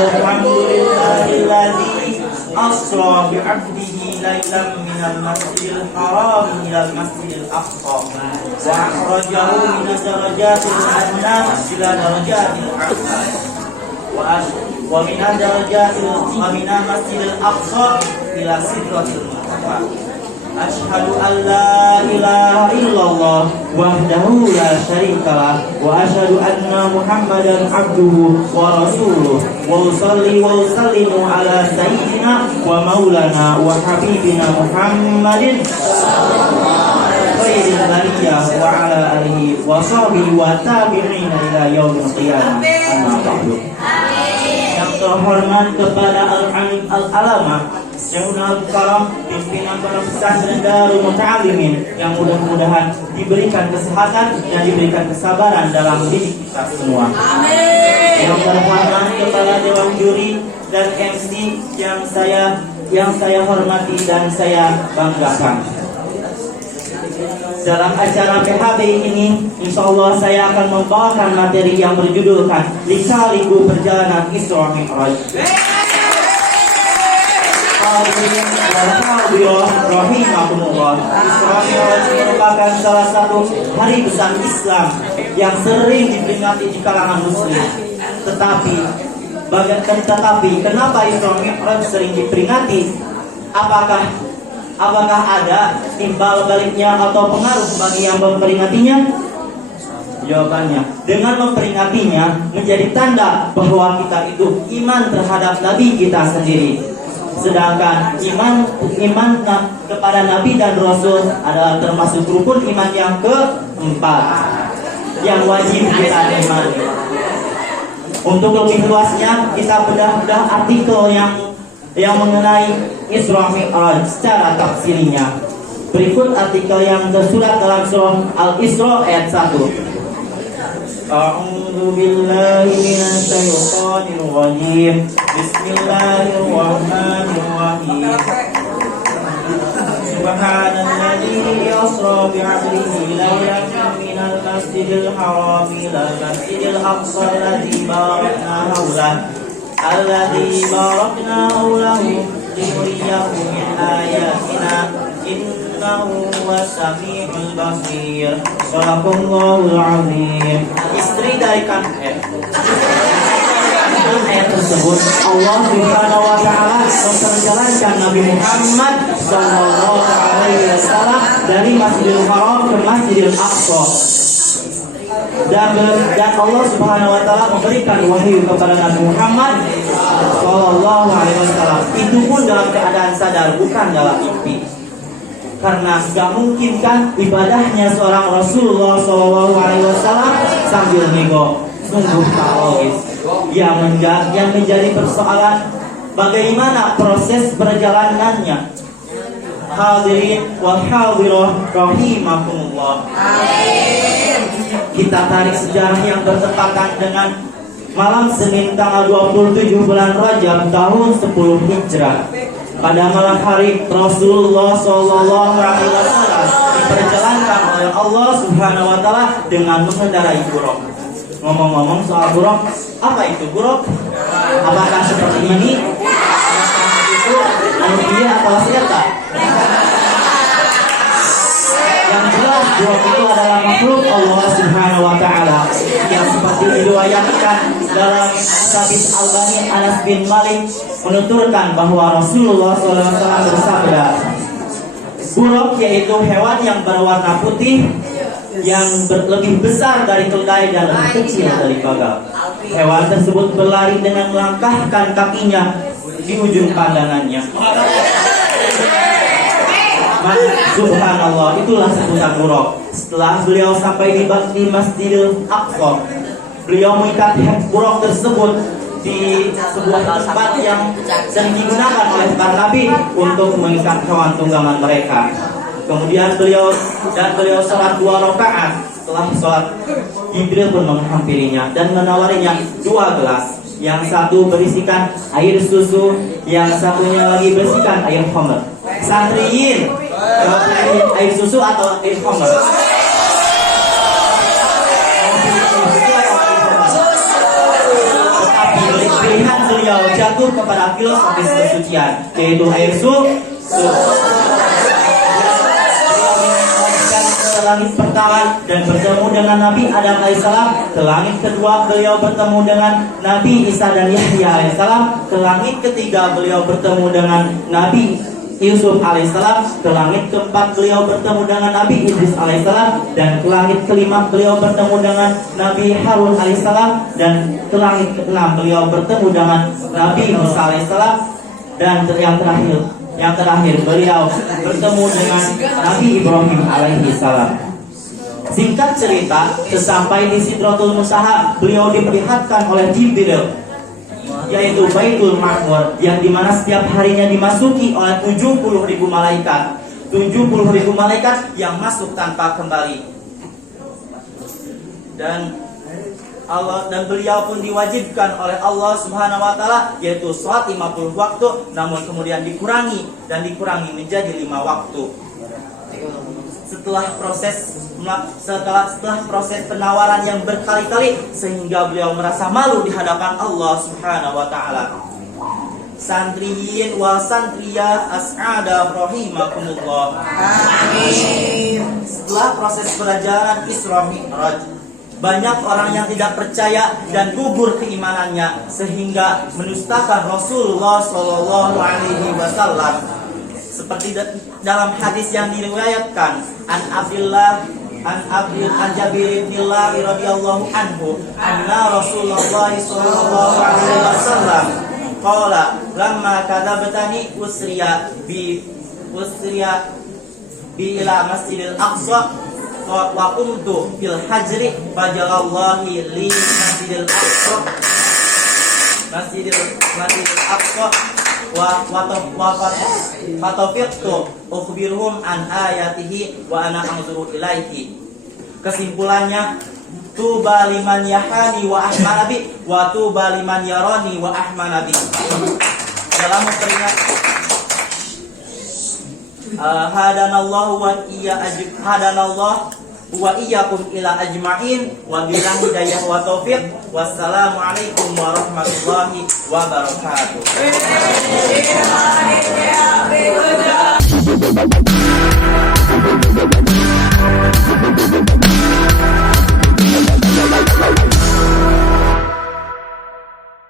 Alhamdulillahilladzi asra bi'abdihi lailan minal masjidil haram ilal masjidil aqsa wa akhrajahu minad darajatil adna ila darajatil a'la wa minad masjidil aqsa ila sidratil muntaha. Asyhadu an la ilaha illallah wahdahu la syarikalah wa asyhadu anna Muhammadan abduhu wa rasuluh wa usalli wa usallimu ala sayyidina wa maulana wa habibina Muhammadin khairil bariyah wa ala alihi wa sahbihi wa tabi'ina ila yaumil qiyamah. Amma ba'du. Yang terhormat kepada al-alim al-alama Syekhul Karam, pimpinan Pondok Pesantren Darul Muta'allimin, yang mudah-mudahan diberikan kesehatan dan diberikan kesabaran dalam mendidik kita semua. Amin. Yang terhormat kepala Dewan Juri dan MC yang saya hormati dan saya banggakan. Dalam acara PHB ini, insya Allah saya akan membawakan materi yang berjudulkan Lika-liku Perjalanan Isra Mi'raj. Rahimahumullah. Isra Mi'raj merupakan salah satu hari besar Islam yang sering diperingati di kalangan muslim. Tetapi kenapa Isra Mi'raj sering diperingati? Apakah ada timbal baliknya atau pengaruh bagi yang memperingatinya? Jawabannya, dengan memperingatinya menjadi tanda bahwa kita itu iman terhadap Nabi kita sendiri. Sedangkan iman kepada Nabi dan Rasul adalah termasuk rukun iman yang keempat yang wajib kita imani. Untuk lebih luasnya kita bedah artikel yang mengenai Isra Mi'raj secara tafsirnya. Berikut artikel yang tersurat dalam surah Al-Isra ayat 1. A'udzu billahi minasy syaithanir rajim. Bismillahirrahmanirrahim. Subhanalladzi yasra bi'abdihi lailan minal masjidil haram ilal masjidil aqsa alladzi barakna hawlahu linuriyahu min ayatina innahu was-sami'ul basir. Shadaqallahul azim. Istri dari ayat tersebut Allah Subhanahu wa taala memperjalankan Nabi Muhammad sallallahu alaihi wasallam dari Masjidil Haram ke Masjidil Aqsa. Dan Allah Subhanahu wa taala memberikan wahyu kepada Nabi Muhammad sallallahu alaihi wasallam. Itu pun dalam keadaan sadar, bukan dalam mimpi. Karena gak mungkin kan ibadahnya seorang Rasulullah sallallahu alaihi wasallam sambil nego. Sungguh tak logis. Yang menjadi persoalan bagaimana proses perjalanannya. Hadirin wal hadirah rahimakumullah. Amin. Kita tarik sejarah yang bertepatan dengan malam Senin tanggal 27 bulan Rajab tahun 10 Hijrah. Pada malam hari Rasulullah sallallahu alaihi wasallam diperjalankan oleh Allah Subhanahu wa taala dengan mengendarai buruk. Ngomong-ngomong soal buruk, apa itu buruk? Apakah seperti ini? Itu manusia atau setan? Yang jelas buruk itu adalah makhluk Allah Subhanahu wa taala yang seperti diriwayatkan dalam hadis Al-Bani Anas bin Malik menuturkan bahwa Rasulullah SAW bersabda, buruk yaitu hewan yang berwarna putih yang lebih besar dari keledai dan lebih kecil dari bagal. Hewan tersebut berlari dengan melangkahkan kakinya di ujung pandangannya. Subhanallah, itulah sebutan buruk. Setelah beliau sampai di Masjidil Aqsa, beliau mengikat buruk tersebut di sebuah tempat yang sering digunakan oleh para nabi untuk mengikat hewan tunggangan mereka. Kemudian beliau sholat 2 rakaat. Setelah sholat, Jibril pun menghampirinya dan menawarinya 2 gelas. Yang satu berisikan air susu, yang satunya lagi berisikan air khamr. Santriyin, air susu atau air khamr? Tetapi pilihan beliau jatuh kepada filosofis kesucian, yaitu air suci. Ke langit pertama dan bertemu dengan Nabi Adam alaihissalam. Ke langit kedua beliau bertemu dengan Nabi Isa dan Yahya alaihissalam. Ke langit ketiga beliau bertemu dengan Nabi Yusuf alaihissalam. Ke langit keempat beliau bertemu dengan Nabi Idris alaihissalam. Dan ke langit kelima beliau bertemu dengan Nabi Harun alaihissalam. Dan ke langit keenam beliau bertemu dengan Nabi Musa alaihissalam. Dan yang terakhir beliau bertemu dengan Nabi Ibrahim alaihi salam. Singkat cerita, sesampai di Sidratul Muntaha, beliau diperlihatkan oleh Jibril, yaitu Baitul Ma'mur, yang dimana setiap harinya dimasuki oleh 70.000 malaikat. 70.000 malaikat yang masuk tanpa kembali. Dan beliau pun diwajibkan oleh Allah Subhanahu wa taala, yaitu salat 50 waktu, namun kemudian dikurangi menjadi 5 waktu. Setelah proses penawaran yang berkali-kali, sehingga beliau merasa malu di hadapan Allah Subhanahu wa taala. Santriyin wa santriya as'ada rahimakumullah. Amin. Setelah proses perjalanan Isra Mi'raj, banyak orang yang tidak percaya dan gugur keimanannya sehingga menustakan Rasulullah Shallallahu Alaihi Wasallam. Seperti dalam hadis yang diriwayatkan an Jabir bin radhiyallahu anhu, anna Rasulullah Shallallahu Alaihi Wasallam qala lamma kadzabtani usriya bi ila Masjidil Aqsa wa kuntu fil hajri fajalallahi li Masjidil Aqsa wa fatafiqtu ukhbiruhum an ayatihi wa ana anzuru ilaihi. Kesimpulannya, tuba liman yahani wa ahmanabi wa tuba liman yarani wa ahmanabi. Dalam memperingati hadanallahu wa iyyakum ila ajma'in wa billahi hidayah wa taufiq. Wassalamu alaikum warahmatullahi wabarakatuh.